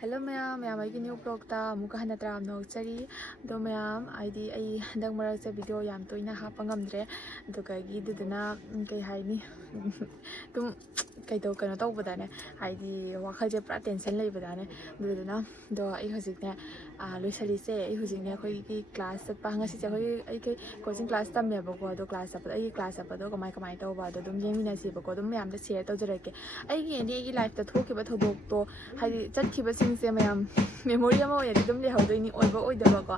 Hello ma'am, ꯑꯩꯒꯤ new ꯕ꯭ꯂꯣꯛꯇ ꯑꯃꯨꯛꯀ ꯍꯟꯅ ꯇꯔꯥꯝꯅ ꯑꯣꯛꯆꯔꯤ ꯑꯗꯣ ꯃꯌꯥꯝ ꯍꯥꯏꯗꯤ ꯑꯩ ꯍꯟꯗꯛ ꯃꯔꯛꯁꯦ ꯚꯤꯗꯤꯑꯣ ꯌꯥꯝ ꯇꯣꯏꯅ ꯍꯥꯞꯄ ꯉꯝꯗ꯭ꯔꯦ ꯑꯗꯨꯗꯨꯅ ꯀꯩ ꯍꯥꯏꯅꯤ ꯑꯗꯨꯝ ꯀꯩꯅꯣ ꯇꯧꯕꯗꯅꯦ ꯍꯥꯏꯗꯤ ꯋꯥꯈꯜꯁꯦ ꯄꯨꯔꯥ ꯇꯦꯟꯁꯟ ꯂꯩꯕꯗꯅꯦ ꯑꯗꯨꯗꯨꯅ ꯑꯗꯣ ꯑꯩ ꯍꯧꯖꯤꯛꯅꯦ ꯂꯣꯏꯁꯜꯂꯤꯁꯦ ꯑꯩ ꯍꯧꯖꯤꯛꯅꯦ ꯑꯩꯈꯣꯏꯒꯤ ꯀ꯭ꯂꯥꯁ ꯆꯠꯄ ꯉꯁꯤꯁꯦ ꯑꯩꯒꯤ ꯀꯣꯆꯤꯡ ꯀ꯭ꯂꯥꯁ ꯇꯝꯃꯦꯕꯀꯣ ꯑꯗꯣ ꯀ꯭ꯂꯥꯁ ꯆꯠꯄꯗꯣ ꯑꯩꯒꯤ ꯀ꯭ꯂꯥꯁ ꯆꯠꯄꯗꯣ ꯀꯃꯥꯏ ꯇꯧꯕ ꯑꯗꯣ ꯑꯗꯨꯝ ꯌꯦꯡꯃꯤꯟꯅꯁꯦꯕꯀꯣ ꯑꯗꯨꯝ ꯃꯌꯥꯝꯗ ꯁꯦꯌꯔ ꯇꯧꯖꯔꯛꯀꯦ ꯑꯩꯒꯤ ꯂꯥꯏꯐꯇ ꯊꯣꯛꯈꯤꯕ ꯊꯧꯗꯣꯛꯇꯣ ꯍꯥꯏꯗꯤ ꯆꯠꯈꯤꯕꯁꯤꯡꯁꯦ ꯃꯌꯥꯝ ꯃꯦꯃꯣꯔꯤ ꯑꯃ ꯑꯣꯏꯅꯗꯤ ꯑꯗꯨꯝ ꯂꯩꯍꯧꯗꯣꯏꯅꯤ ꯑꯣꯏꯕ ꯑꯣꯏꯗꯕꯀꯣ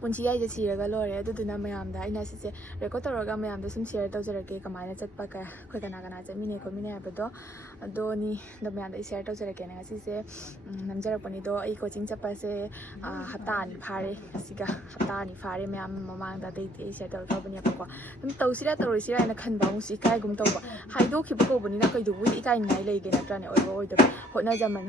ꯄꯨꯟꯁꯤ ꯍꯥꯏꯁꯦ ꯁꯤꯔꯒ ꯂꯣꯏꯔꯦ ꯑꯗꯨꯗꯨꯅ ꯃꯌꯥꯝꯗ ꯑꯩꯅ ꯁꯤꯁꯦ ꯔꯦꯀꯣꯔꯠ ꯇꯧꯔꯒ ꯃꯌꯥꯝꯗ ꯁꯨꯝ ꯁꯦꯌꯔ ꯇꯧꯖꯔꯛꯀꯦ ꯀꯃꯥꯏꯅ ꯆꯠꯄ ꯑꯩꯈꯣꯏ ꯀꯅꯥ ꯆꯠꯃꯤꯟꯅꯩ ꯈꯣꯠꯃꯤꯟꯅꯩ ꯍꯥꯏꯕꯗꯣ ꯑꯗꯣꯅꯤ ꯑꯗꯣ ꯃꯌꯥꯝꯗ ꯑꯩ ꯁꯦꯌꯔ ꯇꯧꯖꯔꯛꯀꯦꯅꯦ ꯉꯁꯤꯁꯦ ꯅꯝꯖꯔꯛꯄꯅꯤꯗꯣ ꯑꯩ ꯀꯣꯆꯤꯡ ꯆꯠꯄꯁꯦ ꯍꯞꯇꯥ 2 ꯐꯥꯔꯦ ꯑꯁꯤꯒ ꯍꯞꯇꯥ 2 ꯐꯥꯔꯦ ꯃꯌꯥꯝ ꯃꯃꯥꯡꯗ ꯑꯇꯩꯗꯤ ꯑꯩ ꯁꯦꯌꯔ ꯇꯧꯔꯛꯇꯧꯕꯅꯦꯕꯀꯣ ꯑꯗꯨꯝ ꯇꯧꯁꯤꯔꯥ ꯇꯧꯔꯣꯏꯁꯤꯔꯥ ꯍꯥꯏꯅ ꯈꯟꯕ ꯑꯃꯨꯛꯁꯨ ꯏꯀꯥꯏꯒꯨꯝ ꯇꯧꯕ ꯍꯥꯏꯗꯣꯛꯈꯤꯕ ꯀꯧꯕꯅꯤꯅ ꯀꯩꯗꯧꯕꯩ ꯏꯀꯥꯏꯅꯤꯡꯉꯥꯏ ꯂꯩꯒꯦ ꯅꯠꯇ꯭ꯔꯥꯅꯦ ꯑꯣꯏꯕ ꯑꯣꯏꯗꯕ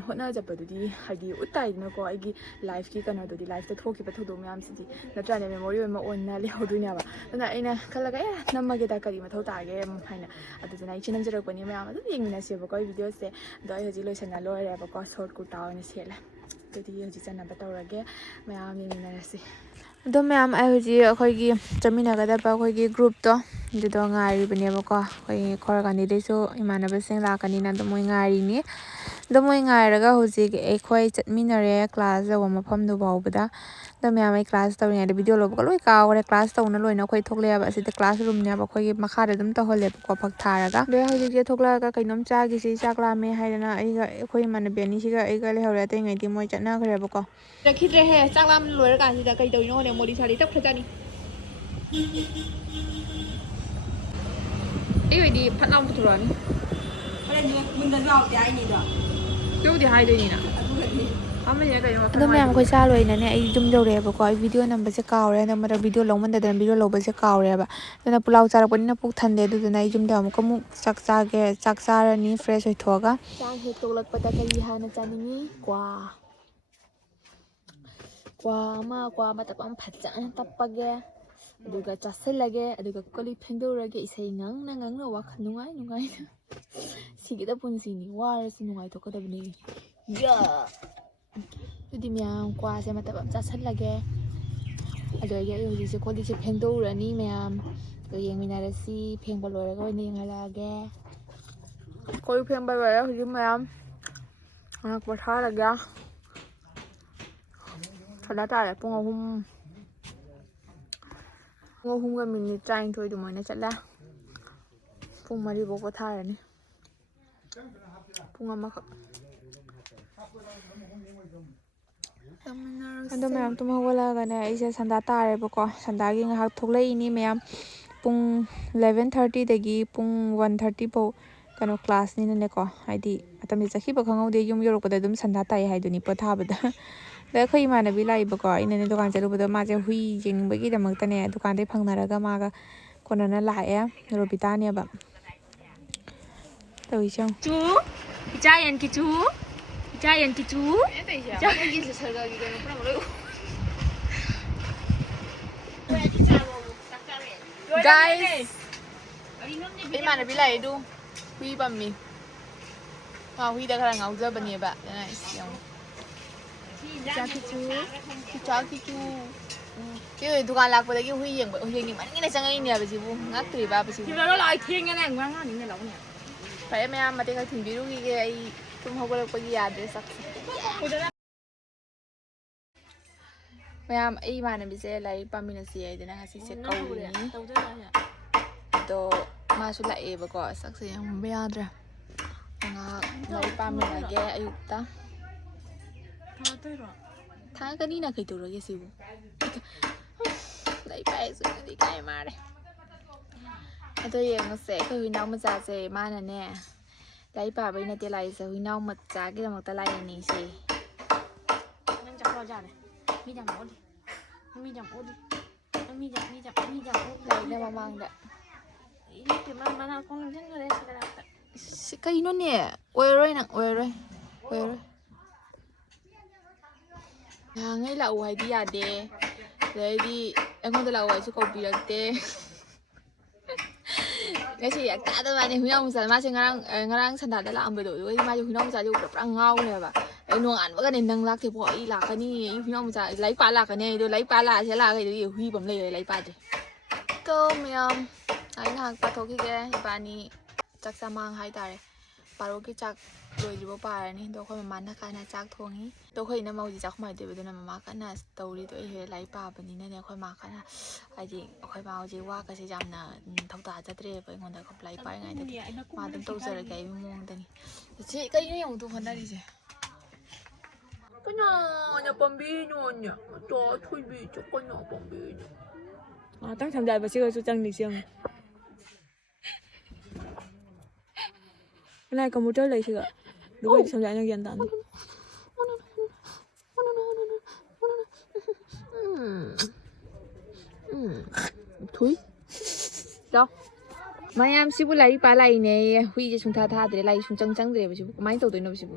ꯍꯣꯠꯅꯖꯕꯗꯨꯗꯤ ꯍꯥꯏꯗꯤ ꯎꯠꯇꯥꯏꯗꯅꯀꯣ ꯑꯩꯒꯤ ꯂꯥꯏꯐꯀꯤ ꯀꯩꯅꯣꯗꯨꯗꯤ ꯂꯥꯏꯐꯇ ꯊꯣꯛꯈꯤꯕ ꯊꯧꯗꯣꯛ ꯃꯌꯥꯝꯁꯤꯗꯤ ꯅꯠꯇ꯭ꯔꯥꯅꯦ ꯃꯦꯃꯣꯔꯤ ꯑꯃ ꯑꯣꯏꯅ ꯂꯩꯍꯧꯗꯣꯏꯅꯦꯕ ꯑꯗꯨꯅ ꯑꯩꯅ ꯈꯜꯂꯒ ꯅꯝꯃꯒꯦꯗ ꯀꯔꯤ ꯃꯊꯧ ꯇꯥꯒꯦ ꯍꯥꯏꯅ ꯑꯗꯨꯗꯨꯅ ꯑꯩꯁꯦ ꯅꯝꯖꯔꯛꯄꯅꯤ ꯃꯌꯥꯝ ꯑꯗꯨꯝ ꯌꯦꯡꯃꯤꯟꯅꯁꯦꯕꯀꯣ ꯑꯩ ꯚꯤꯗꯤꯑꯣꯁꯦ ꯑꯗꯣ ꯑꯩ ꯍꯧꯖꯤꯛ ꯂꯣꯏꯁꯟꯅ ꯂꯣꯏꯔꯦꯕꯀꯣ ꯁꯣꯔꯠ ꯀꯨꯔꯇꯥ ꯑꯣꯏꯅ ꯁꯦꯠꯂꯦ ꯑꯗꯨꯗꯤ ꯍꯧꯖꯤꯛ ꯆꯠꯅꯕ ꯇꯧꯔꯒꯦ ꯃꯌꯥꯝ ꯌꯦꯡꯃꯤꯟꯅꯔꯁꯤ ꯑꯗꯣ ꯃꯌꯥꯝ ꯑꯩ ꯍꯧꯖꯤꯛ ꯑꯩꯈꯣꯏꯒꯤ ꯆꯠꯃꯤꯟꯅꯒꯗꯕ ꯑꯩꯈꯣꯏꯒꯤ ꯒ꯭ꯔꯨꯞꯇꯣ ꯑꯗꯨꯗꯣ ꯉꯥꯏꯔꯤꯕꯅꯦꯕꯀꯣ ꯑꯩꯈꯣꯏꯒꯤ ꯈꯣꯔꯒꯥꯟꯙꯤꯗꯩꯁꯨ ꯏꯃꯥꯟꯅꯕꯁꯤꯡ ꯂꯥꯛꯀꯅꯤꯅ ꯑꯗꯨꯝ ꯃꯣꯏ ꯉꯥꯏꯔꯤꯅꯤ ꯑꯗꯣ ꯃꯣꯏ ꯉꯥꯏꯔꯒ ꯍꯧꯖꯤꯛ ꯑꯩꯈꯣꯏ ꯆꯠꯃꯤꯟꯅꯔꯦ ꯀ꯭ꯂꯥꯁ ꯌꯧꯕ ꯃꯐꯝꯗꯨ ꯐꯥꯎꯕꯗ ꯑꯗꯣ ꯃꯌꯥꯝ ꯑꯩ ꯀ꯭ꯂꯥꯁ ꯇꯧꯔꯤꯉꯩꯗ ꯚꯤꯗꯤꯑꯣ ꯂꯧꯕꯒ ꯂꯣꯏ ꯀꯥꯎꯈꯔꯦ ꯀ꯭ꯂꯥꯁ ꯇꯧꯅ ꯂꯣꯏꯅ ꯑꯩꯈꯣꯏ ꯊꯣꯛꯂꯛꯑꯦꯕ ꯑꯁꯤꯗ ꯀ꯭ꯂꯥꯁ ꯔꯨꯝꯅꯦꯕ ꯑꯩꯈꯣꯏꯒꯤ ꯃꯈꯥꯗ ꯑꯗꯨꯝ ꯇꯧꯍꯜꯂꯦꯕꯀꯣ ꯐꯛ ꯊꯥꯔꯒ ꯑꯗꯣ ꯍꯧꯖꯤꯛꯁꯦ ꯊꯣꯛꯂꯛꯑꯒ ꯀꯩꯅꯣꯝ ꯆꯥꯈꯤꯁꯤ ꯆꯥꯛ ꯂꯥꯝꯃꯦ ꯍꯥꯏꯗꯅ ꯑꯩꯈꯣꯏ ꯏꯃꯥꯟꯅꯕꯤ ꯑꯅꯤꯁꯤꯒ ꯑꯩꯒ ꯂꯩꯍꯧꯔꯦ ꯑꯇꯩꯉꯩꯗꯤ ꯃꯣꯏ ꯆꯠꯅꯈ꯭ꯔꯦꯕꯀꯣ ꯔꯈꯤꯗ꯭ꯔꯦꯍꯦ ꯆꯥꯛ ꯂꯥꯝ ꯂꯣꯏꯔꯀꯥꯟꯁꯤꯗ ꯀꯩ ꯇꯧꯔꯤꯅꯣ ꯈꯪꯗꯦ ꯃꯣꯂꯤ ꯁꯥꯂꯤ ꯇꯞꯈ꯭ꯔꯖꯥꯠꯅꯤ ꯑꯩ ꯑꯣꯏꯗꯤ ꯐꯠ ꯂꯥꯎꯅ ꯄꯨꯊꯣꯔꯛꯑꯅꯤ ꯍꯣꯔꯦꯟ ꯃꯨꯟꯗꯁꯨ ꯌꯥꯎꯗꯦ ꯍꯥꯏꯅꯤꯗꯣ ꯑꯗꯨꯕꯨꯗꯤ ꯍꯥꯏꯗꯣꯏꯅꯤꯅ ꯑꯗꯨꯒꯗꯤ ꯑꯃꯅꯤꯅ ꯀꯩꯅꯣ ꯋꯥꯈꯜ ꯑꯗꯣ ꯃꯌꯥꯝ ꯅꯨꯡꯉꯥꯏꯇ꯭ꯔꯤꯁꯦ ꯑꯩꯈꯣꯏ ꯆꯥ ꯂꯣꯏꯅꯅꯦ ꯑꯩ ꯌꯨꯝ ꯌꯧꯔꯛꯑꯦꯕꯀꯣ ꯑꯩ ꯚꯤꯗꯤꯑꯣ ꯅꯝꯕꯁꯦ ꯀꯥꯎꯔꯦ ꯍꯟꯗꯛ ꯃꯔꯛ ꯚꯤꯗꯤꯑꯣ ꯂꯧꯃꯟꯗꯗꯅ ꯚꯤꯗꯤꯑꯣ ꯂꯧꯕꯁꯦ ꯀꯥꯎꯔꯦꯕ ꯑꯗꯨꯅ ꯄꯨꯂꯥꯎ ꯆꯥꯔꯛꯄꯅꯤꯅ ꯄꯨꯛ ꯊꯟꯗꯦ ꯑꯗꯨꯗꯨꯅ ꯑꯩ ꯌꯨꯝꯗ ꯑꯃꯨꯛ ꯆꯥꯛ ꯆꯥꯔꯅꯤ ꯐ꯭ꯔꯦꯁ ꯑꯣꯏꯊꯣꯛꯑꯒ ꯆꯥꯛ ꯍꯦꯛ ꯇꯣꯛꯂꯛꯄꯗ ꯀꯔꯤ ꯍꯥꯟꯅ ꯆꯥꯅꯤꯡꯉꯤ ꯀ꯭ꯋꯥ ꯃꯇꯞ ꯑꯃ ꯐꯖꯅ ꯇꯞꯄꯒꯦ ꯑꯗꯨꯒ ꯆꯥꯁꯤꯜꯂꯒꯦ ꯑꯗꯨꯒ ꯀꯣꯜꯂꯤꯛ ꯐꯦꯡꯗꯣꯛꯎꯔꯒꯦ ꯏꯁꯩ ꯉꯪꯅ ꯋꯥꯈꯜ ꯅꯨꯡꯉꯥꯏꯅ ꯁꯤꯒꯤꯗ ꯄꯨꯟꯁꯤꯅꯤ ꯋꯥꯔꯁꯨ ꯅꯨꯡꯉꯥꯏꯊꯣꯛꯀꯗꯕꯅꯤ ꯑꯗꯨꯗꯤ ꯃꯌꯥꯝ ꯀ꯭ꯋꯥꯁꯦ ꯃꯇꯞ ꯑꯃ ꯆꯥꯁꯤꯜꯂꯒꯦ ꯑꯗꯨꯗꯒꯤ ꯑꯩ ꯍꯧꯖꯤꯛꯁꯦ ꯀꯣꯜꯂꯤꯛꯁꯦ ꯐꯦꯡꯗꯣꯛꯎꯔꯅꯤ ꯃꯌꯥꯝ ꯑꯗꯣ ꯌꯦꯡꯃꯤꯟꯅꯔꯁꯤ ꯐꯦꯡꯕ ꯂꯣꯏꯔꯒ ꯑꯣꯏꯅ ꯌꯦꯡꯍꯜꯂꯛꯑꯒꯦ ꯀꯣꯜꯂꯤꯛ ꯐꯦꯡꯕ ꯂꯣꯏꯔꯦ ꯍꯧꯖꯤꯛ ꯃꯌꯥꯝ ꯉꯥꯏꯍꯥꯛ ꯄꯣꯊꯥꯔꯒꯦ ꯇꯥꯔꯦ ꯄꯨꯡ 3ꯒ ꯃꯤꯅꯤꯠ 12 ꯑꯗꯨꯃꯥꯏꯅ ꯆꯠꯂꯦ ꯄꯨꯡ 4ꯐꯥꯎ ꯄꯣꯊꯥꯔꯅꯤ ꯄꯨꯡ ꯑꯃꯈꯛ ꯑꯗꯣ ꯃꯌꯥꯝ ꯇꯨꯝ ꯍꯧꯒꯠꯂꯛꯑꯒꯅꯦ ꯑꯩꯁꯦ ꯁꯟꯗꯥ ꯇꯥꯔꯦꯕꯀꯣ ꯁꯟꯗꯥꯒꯤ ꯉꯥꯏꯍꯥꯛ ꯊꯣꯛꯂꯛꯏꯅꯤ ꯃꯌꯥꯝ ꯄꯨꯡ 11:30ꯗꯒꯤ ꯄꯨꯡ 1:30 ꯐꯥꯎ ꯀꯩꯅꯣ ꯀ꯭ꯂꯥꯁꯅꯤꯅꯅꯦꯀꯣ ꯍꯥꯏꯗꯤ ꯃꯇꯝꯁꯦ ꯆꯠꯈꯤꯕ ꯈꯪꯍꯧꯗꯦ ꯌꯨꯝ ꯌꯧꯔꯛꯄꯗ ꯑꯗꯨꯝ ꯁꯟꯗꯥ ꯇꯥꯏ ꯍꯥꯏꯗꯨꯅꯤ ꯄꯣꯊꯥꯕꯗ ꯑꯗ ꯑꯩꯈꯣꯏ ꯏꯃꯥꯟꯅꯕꯤ ꯂꯥꯛꯏꯕꯀꯣ ꯑꯩꯅꯅꯦ ꯗꯨꯀꯥꯟ ꯆꯠꯂꯨꯕꯗ ꯃꯥꯁꯦ ꯍꯨꯏ ꯌꯦꯡꯅꯤꯡꯕꯒꯤꯗꯃꯛꯇꯅꯦ ꯗꯨꯀꯥꯟꯗꯩ ꯐꯪꯅꯔꯒ ꯃꯥꯒ ꯀꯣꯟꯅꯅ ꯂꯥꯛꯑꯦ ꯔꯣꯕꯤꯇꯥꯅꯦꯕ ꯇꯧꯔꯤꯁꯦ ꯆꯨ ꯏꯆꯥ ꯌꯦꯟ ꯀꯤꯆꯨ ꯒꯥꯏꯁ ꯏꯃꯥꯟꯅꯕꯤ ꯂꯥꯛꯏꯗꯨ ꯍꯨꯏ ꯄꯝꯃꯤ ꯃꯥ ꯍꯨꯏꯗ ꯈꯔ ꯉꯥꯎꯖꯕꯅꯦꯕ ꯑꯗꯨꯅ ꯏꯆꯥ ꯀꯤꯆꯨ ꯗꯨꯀꯥꯟ ꯂꯥꯛꯄꯗꯒꯤ ꯍꯨꯏ ꯌꯦꯡꯅꯤꯡꯃꯟꯒꯤꯅ ꯆꯪꯉꯛꯏꯅꯦꯕ ꯁꯤꯕꯨ ꯉꯛꯇ꯭ꯔꯤꯕ ꯁꯤꯕꯨ ꯐꯔꯦ ꯃꯌꯥꯝ ꯃꯇꯦꯛ ꯈꯔ ꯊꯤꯟꯕꯤꯔꯨꯈꯤꯒꯦ ꯑꯩ ꯇꯨꯝ ꯍꯧꯒꯠꯂꯛꯄꯒꯤ ꯌꯥꯗ꯭ꯔꯦ ꯁꯛꯁꯦ ꯃꯌꯥꯝ ꯑꯩ ꯏꯃꯥꯟꯅꯕꯤꯁꯦ ꯂꯥꯏꯔꯤꯛ ꯄꯥꯃꯤꯟꯅꯁꯤ ꯍꯥꯏꯗꯅ ꯉꯁꯤꯁꯦ ꯀꯧꯔꯤꯅꯤ ꯑꯗꯣ ꯃꯥꯁꯨ ꯂꯥꯛꯑꯦꯕꯀꯣ ꯁꯛꯁꯦ ꯌꯦꯡꯕ ꯌꯥꯗ꯭ꯔꯦ ꯉꯥꯏꯍꯥꯛ ꯂꯥꯏꯔꯤꯛ ꯄꯥꯃꯤꯟꯅꯒꯦ ꯑꯌꯨꯛꯇ ꯊꯥꯡꯉꯛꯀꯅꯤꯅ ꯀꯩꯗꯧꯔꯒꯦ ꯁꯤꯕꯨ ꯂꯥꯏꯔꯤꯛ ꯄꯥꯏꯁꯨꯅꯗꯤ ꯏꯀꯥꯏ ꯃꯥꯔꯦ ꯑꯗꯣ ꯌꯦꯡꯉꯨꯁꯦ ꯑꯩꯈꯣꯏ ꯍꯨꯏꯅꯥꯎ ꯃꯆꯥꯁꯦ ꯃꯥꯅꯅꯦ ꯂꯥꯏꯔꯤꯛ ꯄꯥꯕꯩ ꯅꯠꯇꯦ ꯂꯥꯛꯏꯁꯦ ꯍꯨꯏꯅꯥꯎ ꯃꯆꯥꯒꯤꯗꯃꯛꯇ ꯂꯥꯛꯏꯅꯦ ꯁꯤ ꯂꯥꯏꯔꯤꯛꯅ ꯃꯃꯥꯡꯗ ꯀꯩꯅꯣꯅꯦ ꯑꯣꯏꯔꯔꯣꯏ ꯅꯪ ꯑꯣꯏꯔꯔꯣꯏ ꯉꯍꯥꯡꯉꯩ ꯂꯥꯛꯎ ꯍꯥꯏꯗꯤ ꯌꯥꯗꯦ ꯑꯗꯩꯗꯤ ꯑꯩꯉꯣꯟꯗ ꯂꯥꯛꯎ ꯍꯥꯏꯁꯨ ꯀꯧꯕꯤꯔꯛꯇꯦ ꯉꯁꯤ ꯇꯥꯗꯕ ꯃꯥꯅꯦ ꯍꯨꯏꯅꯥꯎ ꯃꯆꯥ ꯃꯥꯁꯦ ꯉꯔꯥꯡ ꯁꯟꯗꯥꯗ ꯂꯥꯛꯑꯝꯕꯗꯣ ꯑꯗꯨꯒꯗꯤ ꯃꯥꯁꯦ ꯍꯨꯏꯅꯥꯎ ꯃꯆꯥꯁꯦ ꯎꯕꯗ ꯄꯨꯔꯥ ꯉꯥꯎꯈ꯭ꯔꯦꯕ ai nuông ăn vẫn cái nâng lạc thì bỏ ý lạc cái này yêu nhau mà lấy pa lạc cái này rồi lấy pa lạc sẽ là cái điều huy bấm lấy pa chứ câu miam ai nàng pa thôi cái ba ni chắc sa mang hai ta đấy paro cái chắc rồi chỉ bảo pa này đâu khơi mà cái này chắc thôi nhỉ đâu khơi nó mau gì chắc mày được rồi mà cái này tàu đi tôi hay lấy pa bên này này khơi mà cái này ai gì khơi mau gì qua cái gì jam na thâu tả cho tôi với ngon đấy không lấy pa ngay đấy mà tụi tôi giờ cái muông đây chị cái này ông tụi phần đây gì cái nhà bom bi nhỉ cho thôi bị cho con nhỏ bom bi Tăng tham gia vào chơi cho chân đi xem. Cái này có một chơi lấy chưa? Đúng rồi, tham gia nhau hiện tại. Thui đâu mai em xíu lấy ba lấy nè huy chỉ chúng ta để lấy chúng trăng trăng để mà xíu mai tàu tụi nó xíu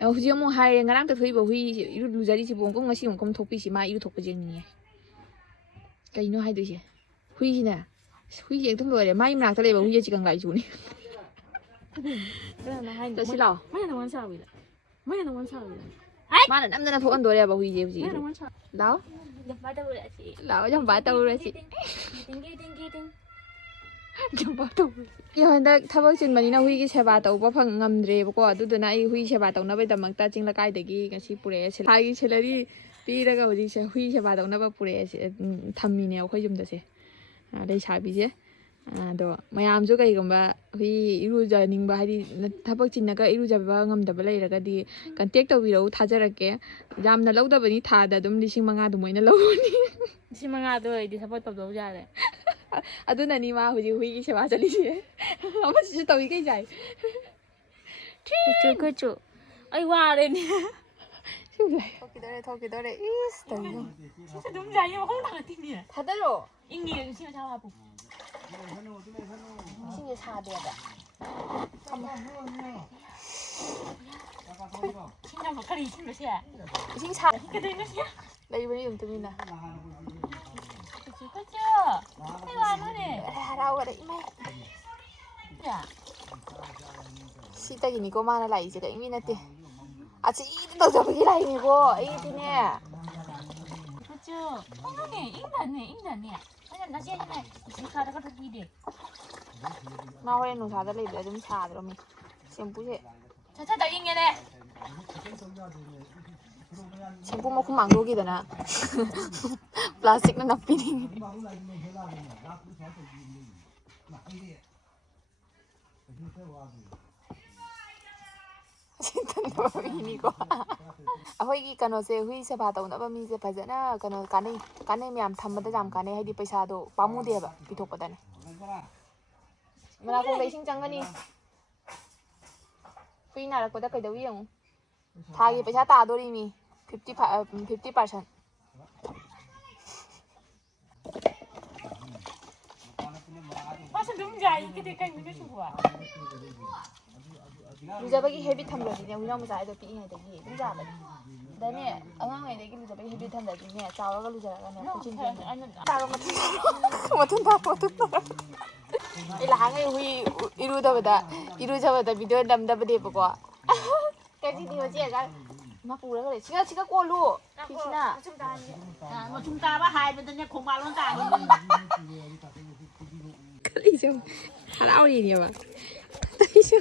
huy ông hai ngày đang tự huy bảo huy ilu lu jadi xíu cũng ngasih ông không thục xíu mai ilu thục cái gì nè cái nó hai đứa gì huy gì nè huy gì cũng rồi để mai mà tao lấy bảo huy chỉ cần lại chú nè tôi xin lỗi Mấy thằng quan sao vậy? Mấy thằng quan sao vậy? mà là năm nay là phụ ăn đồ để bảo huy gì Mấy thằng quan sao? đó Dập ba tao lại chị. lão trong bãi tàu rồi chị Ting. trong bãi tàu giờ đây thay bởi chuyện mà như nào huy cái xe ba tàu bao phẳng ngầm rồi bao qua tụi này huy xe ba tàu nó bây giờ mang ta chính là cái đấy cái gì bùrẹ́ xe hai cái xe này đi đi ra cái gì xe huy xe ba tàu nó bao bùrẹ́ xe tham mi này khơi dùng đó xe đây sai bị chứ đó mà làm chỗ cái mà huy iru giờ nín ba hay đi thay bởi chuyện là cái iru giờ ba ngầm đó bây giờ cái đi cái tiếc tàu bị đâu thà ra cái jam nó lâu đó bây giờ thà đã đâm đi sinh mang tụi mình nó lâu đi Xin mừng ngài tôi đi sắp tập đấu ra đấy. അതുകൊണ്ട് നീ മാ ഹുജി ഹുയി ശബാ ചലിച്ചേ അമ്മ ചിച്ചു തവി കൈ ജായി Cứ ai qua đây nè. thôi cái đó ít tàu Sao đúng dài nhưng mà không thằng tin nè. thật đấy rồi Anh nghe xin chào bố. xin gì xa đẹp ạ Xin chào một cái gì xin được chưa? xin xa Cái đây nó nhá. đây bên dùng tụi mình nè Có chưa? Cái là nó nè. đâu rồi đấy mày Dạ. xin tay gì cô mà nó lại gì đấy mình nè à chị đâu giờ cái này cô ấy thì nè Có chưa? Nó nè, in đàn nè. Nó sẽ như này. Chị khai ra có thật gì để. mau lên nụ xả ra lấy để chúng xả rồi mình xem bút vậy Cha tao in nghe nè. xem bút mà không mang đồ kia nè plastic nó nắp pin ini ko ahoi kano se hui se ba taw na ba mi se phajana kano kanai myam thamada jam kanai haidi paisa do pamu de ba pithok pada ne mana ko leising changani hui na ra ko da kai dawi yang thagi paisa ta do ri mi 50% Sao đúng dài cái cây mình nó chua. lujabagi habit thamrodi ne winam sa do pi ngai da gi dum ja ba da ne angang ngai de gi lujabagi habit thamrodi ne chawa ga lujara ga ne kuchin ta ro matun ta ila hangai hui iru da ba video dam da ba de ba ko cái gì điều gì cả mà phụ đó cái này chica cô lu thì na Mà chúng ta ba hai bên đây không bao lâu cả. cái gì chứ hả gì nhỉ mà cái gì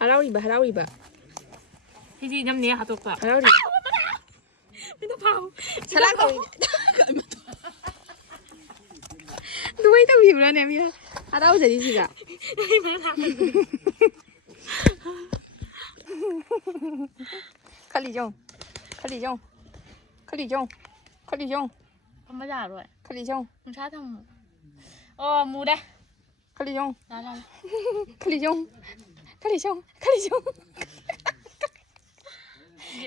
hả đi bà Cái gì nhâm nè hả tục à? hả đi Mình nó phao. sao lại rồi đuôi tao hiểu ra nè mi hả đâu giờ đi gì cả khát đi không Không bao giờ rồi. khát đi không Không sát thằng. Mù đây. khát đi không Đó. khát đi không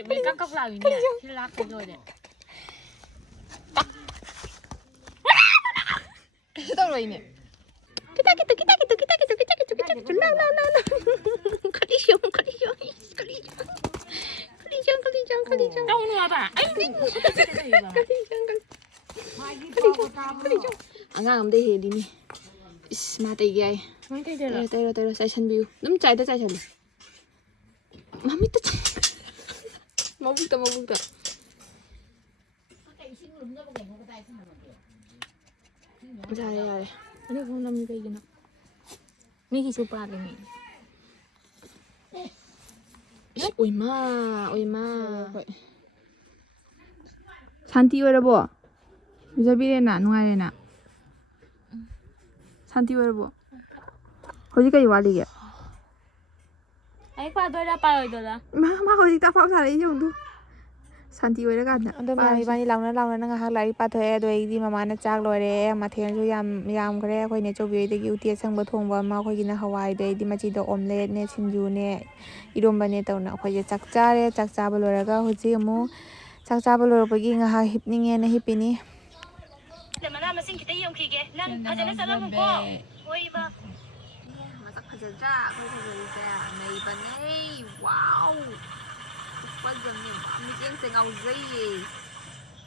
Mình cắt cốc lại nè. Thì lát rồi đấy. đâu rồi nè kita no khát đi không Đâu nữa bà. 안gang 돼 해리니 스마트 이게 Mấy cái đây là. 때려 잘 찬비우 너무 잘다 잘 찬비 마미또 먹다 잘해 아니 그럼 남이 베기나 미기 소파링이 오이마 산티 어려보 유자비레나 누가레나 산티 어려보 거기까지 와리게 아이 빠도라 빠도라 마 거기 딱 파고 살아 이 정도 산티 어려간다 근데 이반이 라우나 nga ꯂꯥꯏꯔꯤꯛ ꯄꯥꯊꯣꯛꯑꯦ ꯑꯗꯣ ꯑꯩꯗꯤ ꯃꯃꯥꯅ ꯆꯥꯛ ꯂꯣꯏꯔꯦ ꯃꯊꯦꯜꯁꯨ ꯌꯥꯝꯈ꯭ꯔꯦ ꯑꯩꯈꯣꯏꯅꯦ ꯆꯧꯕꯤꯗꯒꯤ ꯎꯇꯤ ꯑꯁꯪꯕ ꯊꯣꯡꯕ ꯑꯃ ꯑꯩꯈꯣꯏꯒꯤꯅ ꯍꯋꯥꯏꯗꯣ ꯑꯩꯗꯤ ꯃꯆꯤꯗꯣ ꯑꯣꯝꯂꯦꯠꯅꯦ ꯁꯤꯡꯖꯨꯅꯦ ꯏꯔꯣꯝꯕꯅꯦ ꯇꯧꯅ ꯑꯩꯈꯣꯏꯁꯦ ꯆꯥꯛ ꯆꯥꯔꯦ ꯆꯥꯛ ꯆꯥꯕ ꯂꯣꯏꯔꯒ ꯍꯧꯖꯤꯛ ꯑꯃꯨꯛ ꯆꯥꯛ ꯆꯥꯕ ꯂꯣꯏꯔꯛꯄꯒꯤ ꯉꯥꯏꯍꯥꯛ ꯍꯤꯞꯅꯤꯡꯉꯦꯅ ꯍꯤꯞꯄꯤꯅꯤ ꯃꯅꯥ ꯃꯁꯤꯡ ꯈꯤꯇ ꯌꯦꯡꯈꯤꯒꯦ ꯅꯪ ꯐꯖꯅ ꯆꯠꯂꯝꯃꯨꯀꯣ ꯍꯣꯏꯕ ꯃꯁꯛ ꯐꯖꯗ꯭ꯔꯥ ꯑꯩꯈꯣꯏ ꯐꯖꯔꯤꯁꯦ ꯅꯩꯕꯅꯦ ꯋꯥꯎ ꯐꯖꯕꯅꯦ ꯃꯤꯠꯌꯦꯡꯁꯦ ꯉꯥꯎꯖꯩꯌꯦ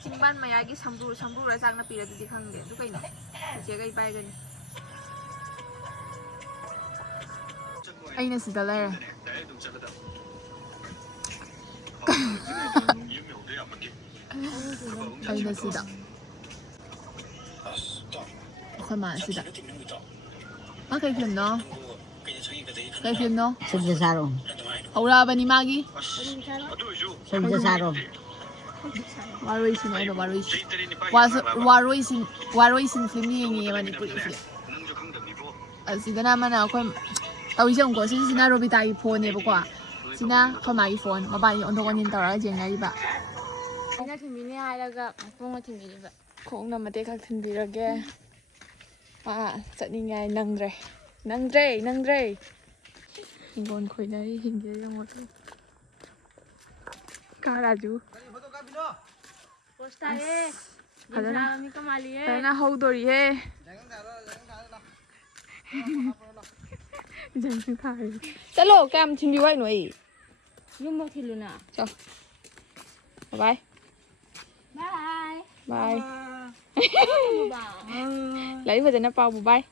ꯆꯤꯡꯕꯥꯟ ꯃꯌꯥꯏꯒꯤ ꯁꯝꯕ꯭ꯔꯨꯔ ꯆꯥꯛꯅ ꯄꯤꯔꯗꯨꯗꯤ ꯈꯪꯗꯦ ꯑꯗꯨ ꯀꯩꯅꯣ ꯏꯆꯦꯒ ꯏꯄꯥꯏꯒꯅꯤ ꯑꯩꯅ ꯁꯤꯗ ꯂꯩꯔꯦ ꯑꯩꯅ ꯁꯤꯗ ꯑꯩꯈꯣꯏ ꯃꯥ ꯁꯤꯗ ꯀꯩ ꯐꯤꯂꯝꯅꯣ ꯀꯩ ꯐꯤꯂꯝꯅꯣ ꯁꯨꯕꯖ ꯁꯥꯔꯣ ꯍꯧꯔꯛꯑꯕꯅꯤ ꯃꯥꯒꯤ ꯁꯨꯕꯖ ꯁꯥꯔꯣ ꯋꯥꯔꯣꯏꯁꯤꯟ ꯑꯣꯏꯕ ꯋꯥꯔꯣꯏꯁꯤꯟ ꯐꯤꯂꯝ ꯌꯦꯡꯉꯤꯌꯦ ꯃꯅꯤꯄꯨꯔꯤ ꯐꯤꯂꯝ ꯑꯁꯤꯗꯅ ꯑꯃꯅ ꯑꯩꯈꯣꯏ ꯇꯧꯔꯤꯁꯦ ꯑꯃꯨꯛꯀꯣ ꯁꯤꯁꯤꯅ ꯔꯣꯕꯤꯇꯥꯒꯤ ꯐꯣꯟꯅꯦꯕꯀꯣ ꯁꯤꯅ ꯑꯩꯈꯣꯏ ꯃꯥꯒꯤ ꯐꯣꯟ ꯃꯕꯥꯅꯤ ꯑꯣꯟꯊꯣꯛ ꯑꯣꯟꯁꯤꯟ ꯇꯧꯔꯒ ꯌꯦꯡꯅꯔꯤꯕ ꯑꯩꯅ ꯊꯤꯟꯕꯤꯅꯤ ꯍꯥꯏꯔꯒ ꯃꯇꯨꯡꯅ ꯊꯤꯟꯕꯤꯔꯤꯕ ꯈꯣꯡꯅ ꯃꯇꯦꯛ ꯈꯛ ꯊꯤꯟꯕꯤꯔꯒꯦ ꯆꯠꯅꯤꯡꯉꯥꯏ ꯅꯪꯗ꯭ꯔꯦ ꯍꯤꯡꯒꯣꯜ ꯈꯣꯏꯅꯔꯤ ꯍꯤꯡꯒꯦ ꯌꯦꯡꯉꯣ ꯀꯥꯔꯥꯖꯨ ꯄꯣꯁꯇꯥꯌꯦ ꯐꯖꯅ ꯃꯤ ꯀꯃꯥꯂꯤꯌꯦ ꯐꯖꯅ ꯍꯧꯗꯣꯔꯤꯍꯦ ꯆꯠꯂꯣ ꯀꯌꯥꯝ ꯊꯤꯟꯕꯤꯌꯨ ꯍꯥꯏꯅꯣ ꯑꯩ ꯌꯨꯝꯃꯛ ꯊꯤꯜꯂꯨꯅ ꯆꯣ ꯕꯥꯏ ꯕꯥꯏ ꯕꯥꯏ ꯕꯥꯏ ꯂꯥꯏꯔꯤꯛ ꯐꯖꯅ ꯄꯥꯎ ꯕꯥꯏ